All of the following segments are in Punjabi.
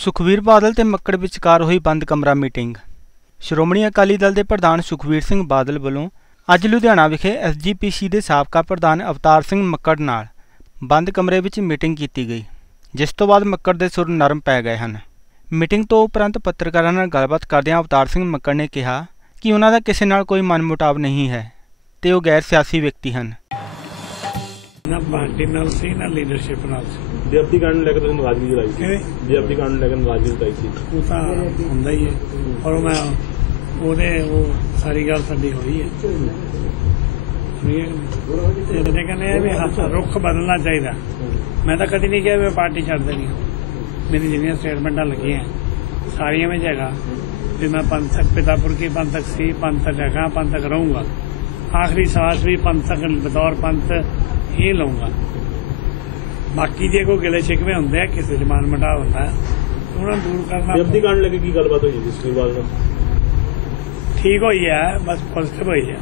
ਸੁਖਵੀਰ ਬਾਦਲ ਤੇ ਮੱਕੜ ਵਿਚਕਾਰ ਹੋਈ ਬੰਦ ਕਮਰਾ ਮੀਟਿੰਗ। ਸ਼੍ਰੋਮਣੀ ਅਕਾਲੀ ਦਲ ਦੇ ਪ੍ਰਧਾਨ ਸੁਖਵੀਰ ਸਿੰਘ ਬਾਦਲ ਵੱਲੋਂ ਅੱਜ ਲੁਧਿਆਣਾ ਵਿਖੇ ਐਸਜੀਪੀਸੀ ਦੇ ਸਾਬਕਾ ਪ੍ਰਧਾਨ ਅਵਤਾਰ ਸਿੰਘ ਮੱਕੜ ਨਾਲ ਬੰਦ ਕਮਰੇ ਵਿੱਚ ਮੀਟਿੰਗ ਕੀਤੀ ਗਈ, ਜਿਸ ਤੋਂ ਬਾਅਦ ਮੱਕੜ ਦੇ ਸੁਰ ਨਰਮ ਪੈ ਗਏ ਹਨ। ਮੀਟਿੰਗ ਤੋਂ ਉਪਰੰਤ ਪੱਤਰਕਾਰਾਂ ਨਾਲ ਗੱਲਬਾਤ ਕਰਦਿਆਂ ਅਵਤਾਰ ਸਿੰਘ ਮੱਕੜ ਨੇ ਕਿਹਾ ਕਿ ਉਹਨਾਂ ਦਾ ਕਿਸੇ ਨਾਲ ਕੋਈ ਮਨਮੁਟਾਵ ਨਹੀਂ ਹੈ ਤੇ ਉਹ ਗੈਰ ਸਿਆਸੀ ਵਿਅਕਤੀ ਹਨ। ਨਾ ਪਾਰਟੀ ਨਾਲ ਸੀ ਨਾ ਲੀਡਰਸ਼ਿਪ ਨਾਲ ਸੀ। ਵਿਅਕਤੀ ਕਾਰਨ ਨੂੰ ਲੈ ਕੇ ਤੁਸੀਂ ਨਾਰਾਜ਼ਗੀ ਜਤਾਈ ਸੀ। ਕਿਵੇਂ? ਕਾਰਨ ਨੂੰ ਲੈ ਕੇ ਨਾਰਾਜ਼ਗੀ ਜਤਾਈ ਸੀ। ਉਹ ਤਾਂ ਹੁੰਦਾ ਹੀ ਹੈ। ਔਰ ਮੈਂ ਉਹਦੇ ਉਹ ਸਾਰੀ ਗੱਲ ਸਾਡੀ ਹੋਈ ਹੈ। ਹੋਈ ਹੈ ਕਿ ਨਹੀਂ? ਤੇ ਕਹਿੰਦੇ ਆ ਵੀ ਹੱਥ ਰੁੱਖ ਬਦਲਣਾ ਚਾਹੀਦਾ। ਮੈਂ ਤਾਂ ਕਦੀ ਨਹੀਂ ਕਿਹਾ ਵੀ ਮੈਂ ਪਾਰਟੀ ਛੱਡ ਦੇਣੀ। ਮੇਰੀ ਜਿੰਨੀਆਂ ਸਟੇਟਮੈਂਟਾਂ ਲੱਗੀਆਂ ਸਾਰੀਆਂ ਵਿੱਚ ਹੈਗਾ। ਵੀ ਮੈਂ ਪੰਥਕ ਪਿਤਾਪੁਰ ਕੀ ਪੰਥਕ ਸੀ ਪੰਥਕ ਹੈਗਾ ਪੰਥਕ ਰਹੂੰਗਾ। ਆਖਰੀ ਸਾਸ ਵੀ ਪੰਥਕ ਬਤੌਰ ਪੰਥ ਹੀ ਲਊਂਗਾ। ਬਾਕੀ ਜੇ ਕੋਈ ਗਿਲੇ ਸ਼ਿਕਵੇ ਹੁੰਦੇ ਆ ਕਿਸੇ ਦੇ ਮਨ ਮਟਾ ਹੁੰਦਾ ਹੈ, ਉਹਨਾਂ ਦੂਰ ਕਰਨਾ ਵਿਅਕਤੀ ਕਾਰਨ ਲੈ ਕੇ ਗੱਲਬਾਤ ਹੋਈ ਜੀ ਬਾਦਲ ਨਾਲ ਠੀਕ ਹੋਈ ਹੈ ਬਸ ਪੋਜ਼ਿਟਿਵ ਹੋਈ ਹੈ।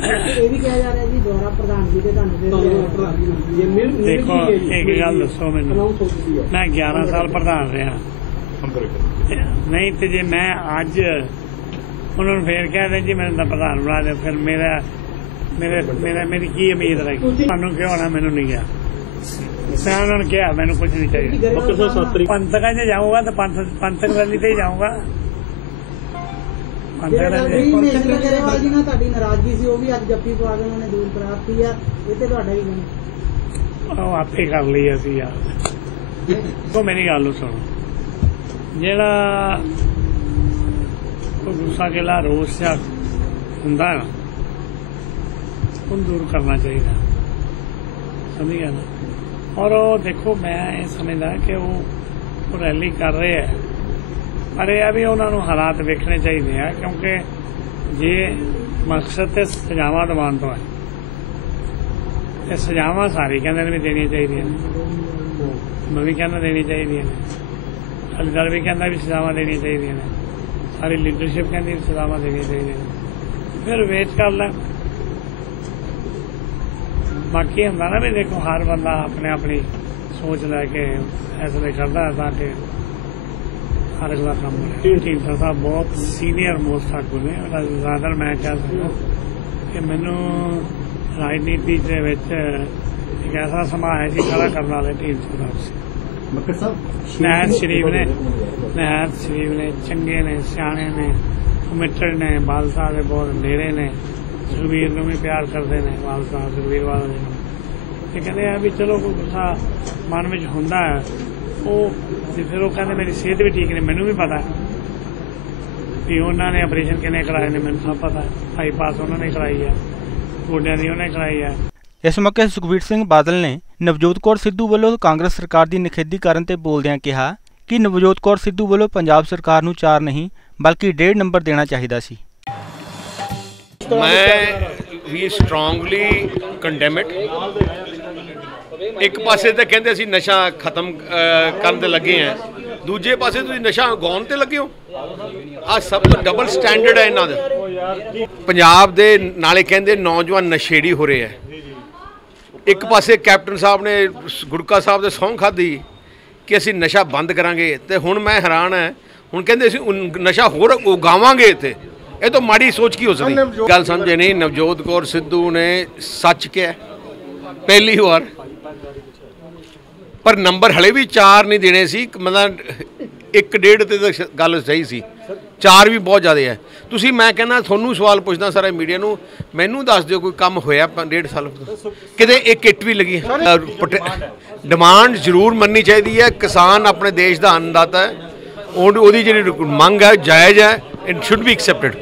ਇਹ ਵੀ ਕਿਹਾ ਜਾ ਰਿਹਾ ਜੀ ਦੁਆਰਾ ਪ੍ਰਧਾਨਗੀ ਦੇ ਤੁਹਾਨੂੰ ਦੇ ਦੇਖੋ ਇੱਕ ਗੱਲ ਦੱਸੋ ਮੈਨੂੰ। ਮੈਂ 11 ਸਾਲ ਪ੍ਰਧਾਨ ਰਿਹਾ। ਨਹੀਂ ਤੇ ਜੇ ਮੈਂ ਅੱਜ ਉਹਨਾਂ ਨੂੰ ਫੇਰ ਕਹਿ ਦੇ ਜੀ ਮੈਨੂੰ ਤਾਂ ਪ੍ਰਧਾਨ ਬਣਾ ਦੇ ਫਿਰ ਮੇਰਾ ਮੇਰੇ ਮੇਰਾ ਮੇਰੀ ਕੀ ਉਮੀਦ ਰਹੀ? ਤੁਹਾਨੂੰ ਕਿਉਂ ਨਾ ਮੈਨੂੰ ਨਹੀਂ ਗਿਆ। ਮੈਂ ਉਹਨਾਂ ਨੂੰ ਕਿਹਾ ਮੈਨੂੰ ਕੁਝ ਨਹੀਂ ਚਾਹੀਦਾ। ਮੱਕੜ ਸਾਹਿਬ 7 ਤਰੀਕ ਪੰਥਕਾਂ 'ਚ ਜਾਊਂਗਾ ਤਾਂ ਪੰਥ ਪੰਥਕ ਰੈਲੀ ਤੇ ਹੀ ਜਾਊਂਗਾ। ਪੰਥਕ ਰੈਲੀ ਮਹੇਂਦਰ ਗਰੇਵਾਲ ਜੀ ਨਾਲ ਤੁਹਾਡੀ ਨਾਰਾਜ਼ਗੀ ਸੀ ਉਹ ਵੀ ਅੱਜ ਜੱਫੀ ਪਾ ਕੇ ਉਹਨਾਂ ਨੇ ਦੂਰ ਕਰਾਤੀ ਆ। ਇਹ ਤੇ ਤੁਹਾਡਾ ਹੀ ਉਹ ਆਪੇ ਕਰ ਲਈ ਅਸੀਂ ਯਾਰ। ਉਹ ਮੇਰੀ ਗੱਲ ਨੂੰ ਸੁਣੋ। ਜਿਹੜਾ ਉਹ ਗੁੱਸਾ ਗਿਲਾ, ਰੋਸ ਜਾਂ ਹੁੰਦਾ ਹੈ ਨਾ, ਉਹਨੂੰ ਦੂਰ ਕਰਨਾ ਚਾਹੀਦਾ। ਸਮਝ ਗਿਆ ਨਾ? ਔਰ ਉਹ ਦੇਖੋ, ਮੈਂ ਇਹ ਸਮਝਦਾ ਕਿ ਉਹ ਰੈਲੀ ਕਰ ਰਹੇ ਹੈ। ਪਰ ਇਹ ਆ ਵੀ ਉਹਨਾਂ ਨੂੰ ਹਾਲਾਤ ਵੇਖਣੇ ਚਾਹੀਦੇ ਆ, ਕਿਉਂਕਿ ਜੇ ਮਕਸਦ ਤੇ ਸਜ਼ਾਵਾਂ ਦਿਵਾਉਣ ਤੋਂ ਹੈ ਇਹ ਸਜ਼ਾਵਾਂ ਸਾਰੀ ਕਹਿੰਦੇ ਨੇ ਵੀ ਦੇਣੀਆਂ ਚਾਹੀਦੀਆਂ ਨੇ। ਮੈਂ ਵੀ ਕਹਿੰਦਾ ਦੇਣੀ ਚਾਹੀਦੀਆਂ ਨੇ। ਅਕਾਲੀ ਦਲ ਵੀ ਕਹਿੰਦਾ ਵੀ ਸਜ਼ਾਵਾਂ ਦੇਣੀਆਂ ਚਾਹੀਦੀਆਂ ਨੇ। ਸਾਰੀ ਲੀਡਰਸ਼ਿਪ ਕਹਿੰਦੀ ਸਜ਼ਾਵਾਂ ਦੇਣੀਆਂ ਚਾਹੀਦੀਆਂ ਨੇ। ਫਿਰ ਵੇਟ ਕਰ ਲੈ। ਬਾਕੀ ਹੁੰਦਾ ਨਾ ਵੀ ਦੇਖੋ ਹਰ ਬੰਦਾ ਆਪਣੇ ਆਪਣੀ ਸੋਚ ਲੈ ਕੇ ਫੈਸਲੇ ਕਰਦਾ ਹੈ ਤਾਂ ਕਿ ਹਰ ਇੱਕ ਦਾ ਕੰਮ ਹੋਵੇ ਢੀਂਡਸਾ ਸਾਹਿਬ ਬਹੁਤ ਸੀਨੀਅਰ ਮੋਸਟ ਆਗੂ ਨੇ। ਉਹਦਾ ਜ਼ਿਆਦਾ ਮੈਂ ਕਹਿ ਸਕਦਾ ਕਿ ਮੈਨੂੰ ਰਾਜਨੀਤੀ ਦੇ ਵਿੱਚ ਇੱਕ ਐਸਾ ਸਮਾਂ ਹੈ ਜੀ ਖੜਾ ਕਰਨ ਵਾਲੇ ਢੀਂਡਸਾ ਸਾਹਿਬ ਸੀ। ਮੱਕੜ ਸਾਹਿਬ ਨਹਿਰ ਸ਼ਰੀਫ ਨੇ ਨਹਿਰ ਸ਼ਰੀਫ ਨੇ ਚੰਗੇ ਨੇ ਸਿਆਣੇ ਨੇ ਕਮਿਟਡ ਨੇ ਬਾਲ ਸਾਹਿਬ ਦੇ ਬਹੁਤ ਨੇੜੇ ਨੇ ਸੁਖਬੀਰ ਨੂੰ ਵੀ ਪਿਆਰ ਕਰਦੇ ਨੇ ਬਾਲ ਸਾਹਿਬ ਸੁਖਬੀਰ ਵਾਲੇ ਨੂੰ। ਤੇ ਕਹਿੰਦੇ ਆ ਵੀ ਚਲੋ ਕੋਈ ਗੁੱਸਾ ਮਨ ਵਿੱਚ ਹੁੰਦਾ ਹੈ ਉਹ ਤੇ ਫਿਰ ਉਹ ਕਹਿੰਦੇ ਮੇਰੀ ਸਿਹਤ ਵੀ ਠੀਕ ਨਹੀਂ ਮੈਨੂੰ ਵੀ ਪਤਾ ਵੀ ਉਹਨਾਂ ਨੇ ਆਪਰੇਸ਼ਨ ਕਿੰਨੇ ਕਰਾਏ ਨੇ ਮੈਨੂੰ ਸਭ ਪਤਾ ਹੈ। ਬਾਈਪਾਸ ਉਹਨਾਂ ਨੇ ਕਰਾਈ ਹੈ ਗੋਡਿਆਂ ਦੀ ਉਹਨੇ ਕਰਾਈ ਹੈ। ਇਸ ਮੌਕੇ ਸੁਖਬੀਰ ਸਿੰਘ ਬਾਦਲ ਨੇ ਨਵਜੋਤ ਕੌਰ ਸਿੱਧੂ ਵੱਲੋਂ ਕਾਂਗਰਸ ਸਰਕਾਰ ਦੀ ਨਿਖੇਧੀ ਕਰਨ ਤੇ ਬੋਲਦਿਆਂ ਕਿਹਾ ਕਿ ਨਵਜੋਤ ਕੌਰ ਸਿੱਧੂ ਵੱਲੋਂ ਪੰਜਾਬ ਸਰਕਾਰ ਨੂੰ 4 ਨਹੀਂ, ਬਲਕਿ 1.5 ਨੰਬਰ ਦੇਣਾ ਚਾਹੀਦਾ ਸੀ। ਮੈਂ ਵੀ ਸਟਰੋਂਗਲੀ ਕੰਡੈਮ ਇਟ ਇੱਕ ਪਾਸੇ ਤਾਂ ਕਹਿੰਦੇ ਅਸੀਂ ਨਸ਼ਾ ਖਤਮ ਕਰਨ ਤੇ ਲੱਗੇ ਆ ਦੂਜੇ ਪਾਸੇ ਤੁਸੀਂ ਨਸ਼ਾ ਉਗਾਉਣ ਤੇ ਲੱਗੇ ਹੋ। ਆ ਸਭ ਤੋਂ ਡਬਲ ਸਟੈਂਡਰਡ ਹੈ ਇਹਨਾਂ ਦਾ। ਪੰਜਾਬ ਦੇ ਨਾਲੇ ਕਹਿੰਦੇ ਨੌਜਵਾਨ ਨਸ਼ੇੜੀ ਹੋ ਰਹੇ ਆ ਇੱਕ ਪਾਸੇ ਕੈਪਟਨ ਸਾਹਿਬ ਨੇ ਗੁੜਕਾ ਸਾਹਿਬ ਦੇ ਸਹੁੰ ਖਾਦੀ ਕਿ ਅਸੀਂ ਨਸ਼ਾ ਬੰਦ ਕਰਾਂਗੇ ਤੇ ਹੁਣ ਮੈਂ ਹੈਰਾਨ ਹੈ। ਹੁਣ ਕਹਿੰਦੇ ਅਸੀਂ ਨਸ਼ਾ ਹੋਰ ਉਗਾਵਾਂਗੇ ਇੱਥੇ। ਇਹ ਤਾਂ ਮਾੜੀ ਸੋਚ ਕੀ ਹੋ ਸਕਦੀ? ਗੱਲ ਸਮਝੇ ਨਹੀਂ ਨਵਜੋਤ ਕੌਰ ਸਿੱਧੂ ਨੇ ਸੱਚ ਕਿਹਾ। ਪਹਿਲੀ ਵਾਰ। ਪਰ ਨੰਬਰ ਹਲੇ ਵੀ 4 ਨਹੀਂ ਦੇਣੇ ਸੀ। ਮਤਲਬ 1 ਡੇਢ ਤੇ ਸ਼- ਗੱਲ ਸਹੀ ਸੀ। 4 ਵੀ ਬਹੁਤ ਜ਼ਿਆਦਾ ਹੈ। ਤੁਸੀਂ ਮੈਂ ਕਹਿੰਦਾ ਤੁਹਾਨੂੰ ਸਵਾਲ ਪੁੱਛਦਾ ਸਾਰਾ ਮੀਡੀਆ ਨੂੰ ਮੈਨੂੰ ਦੱਸ ਦਿਓ ਕੋਈ ਕੰਮ ਹੋਇਆ ਡੇਢ ਸਾਲ ਕਿਤੇ ਇੱਕ ਇੱਟ ਵੀ ਲੱਗੀ ਡਿਮਾਂਡ ਜ਼ਰੂਰ ਮੰਨਣੀ ਚਾਹੀਦੀ ਹੈ। ਕਿਸਾਨ ਆਪਣੇ ਦੇਸ਼ ਦਾ ਅੰਨਦਾਤਾ ਹੈ। ਉਹ- ਉਹਦੀ ਜਿਹੜੀ ਮੰਗ ਹੈ ਜਾਇਜ਼ ਹੈ ਇਟ ਸ਼ੁੱਡ ਬੀ ਐਕਸੈਪਟਡ